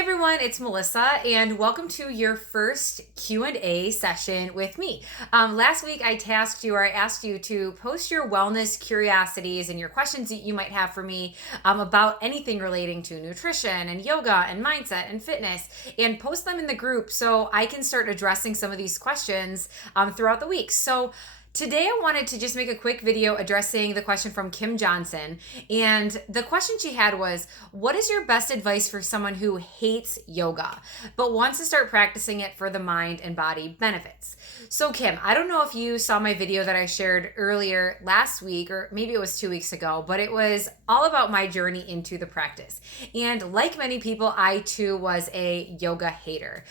everyone, it's Melissa, and welcome to your first Q&A session with me. Last week I asked you to post your wellness curiosities and your questions that you might have for me about anything relating to nutrition and yoga and mindset and fitness, and post them in the group so I can start addressing some of these questions throughout the week. So today I wanted to just make a quick video addressing the question from Kim Johnson. And the question she had was, what is your best advice for someone who hates yoga, but wants to start practicing it for the mind and body benefits? So Kim, I don't know if you saw my video that I shared earlier last week, or maybe it was 2 weeks ago, but it was all about my journey into the practice. And like many people, I too was a yoga hater.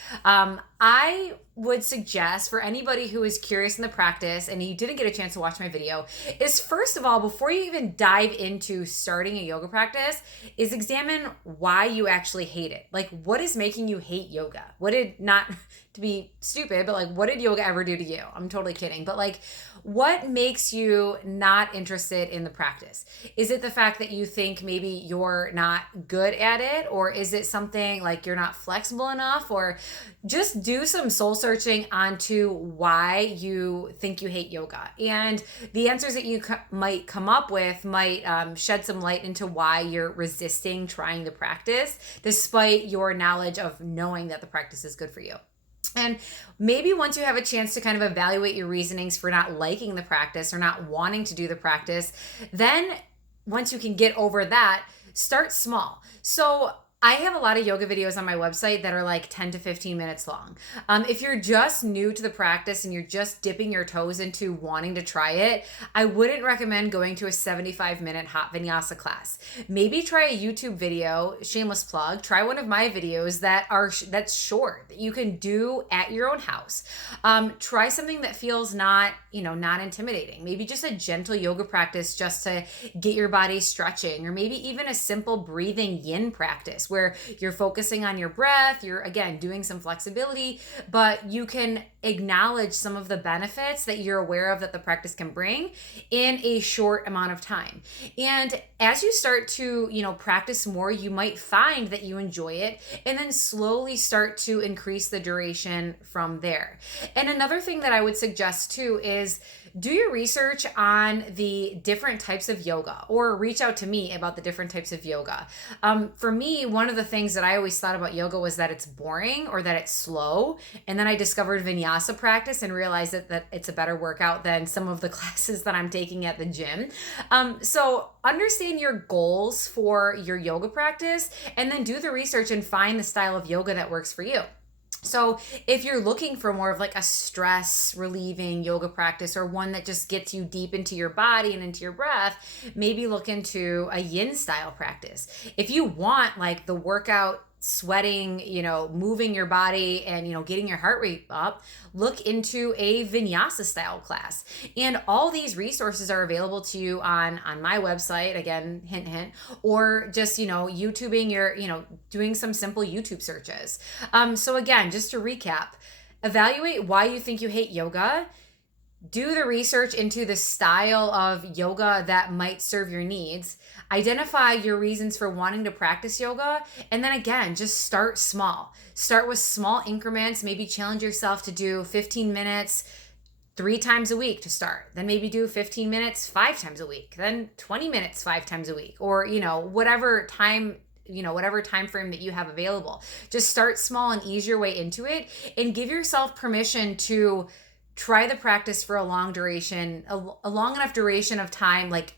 I would suggest for anybody who is curious in the practice and you didn't get a chance to watch my video is, first of all, before you even dive into starting a yoga practice, is examine why you actually hate it. Like, what is making you hate yoga? What did, not to be stupid, but like, what did yoga ever do to you? I'm totally kidding. But like, what makes you not interested in the practice? Is it the fact that you think maybe you're not good at it? Or is it something like you're not flexible enough? Or just do some soul searching onto why you think you hate yoga. And the answers that you might come up with might shed some light into why you're resisting trying the practice, despite your knowledge of knowing that the practice is good for you. And maybe once you have a chance to kind of evaluate your reasonings for not liking the practice or not wanting to do the practice, then once you can get over that, start small. So I have a lot of yoga videos on my website that are like 10 to 15 minutes long. If you're just new to the practice and you're just dipping your toes into wanting to try it, I wouldn't recommend going to a 75-minute hot vinyasa class. Maybe try a YouTube video, shameless plug, try one of my videos that's short, that you can do at your own house. Try something that feels not intimidating. Maybe just a gentle yoga practice just to get your body stretching, or maybe even a simple breathing yin practice where you're focusing on your breath, you're again doing some flexibility, but you can acknowledge some of the benefits that you're aware of that the practice can bring in a short amount of time. And as you start to, practice more, you might find that you enjoy it, and then slowly start to increase the duration from there. And another thing that I would suggest too is do your research on the different types of yoga, or reach out to me about the different types of yoga. For me, one of the things that I always thought about yoga was that it's boring or that it's slow. And then I discovered vinyasa practice and realized that it's a better workout than some of the classes that I'm taking at the gym. So understand your goals for your yoga practice, and then do the research and find the style of yoga that works for you. So if you're looking for more of like a stress relieving yoga practice, or one that just gets you deep into your body and into your breath, maybe look into a yin style practice. If you want like the workout, sweating, moving your body and, getting your heart rate up, look into a vinyasa style class. And all these resources are available to you on my website, again, hint, hint, or just, YouTubing doing some simple YouTube searches. So again, just to recap, evaluate why you think you hate yoga. Do the research into the style of yoga that might serve your needs. Identify your reasons for wanting to practice yoga. And then again, just start small. Start with small increments. Maybe challenge yourself to do 15 minutes 3 times a week to start. Then maybe do 15 minutes 5 times a week. Then 20 minutes 5 times a week. Or, whatever time frame that you have available. Just start small and ease your way into it, and give yourself permission to try the practice for a long enough duration of time, like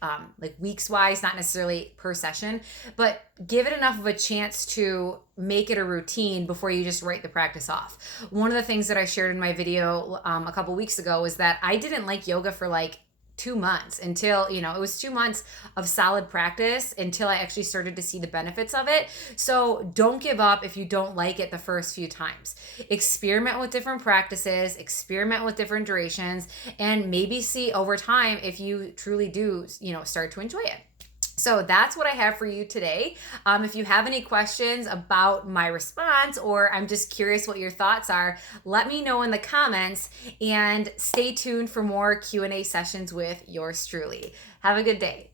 weeks wise, not necessarily per session, but give it enough of a chance to make it a routine before you just write the practice off. One of the things that I shared in my video a couple weeks ago was that I didn't like yoga for like 2 months until, it was 2 months of solid practice until I actually started to see the benefits of it. So don't give up if you don't like it the first few times. Experiment with different practices, experiment with different durations, and maybe see over time if you truly do, start to enjoy it. So that's what I have for you today. If you have any questions about my response, or I'm just curious what your thoughts are, let me know in the comments, and stay tuned for more Q&A sessions with yours truly. Have a good day.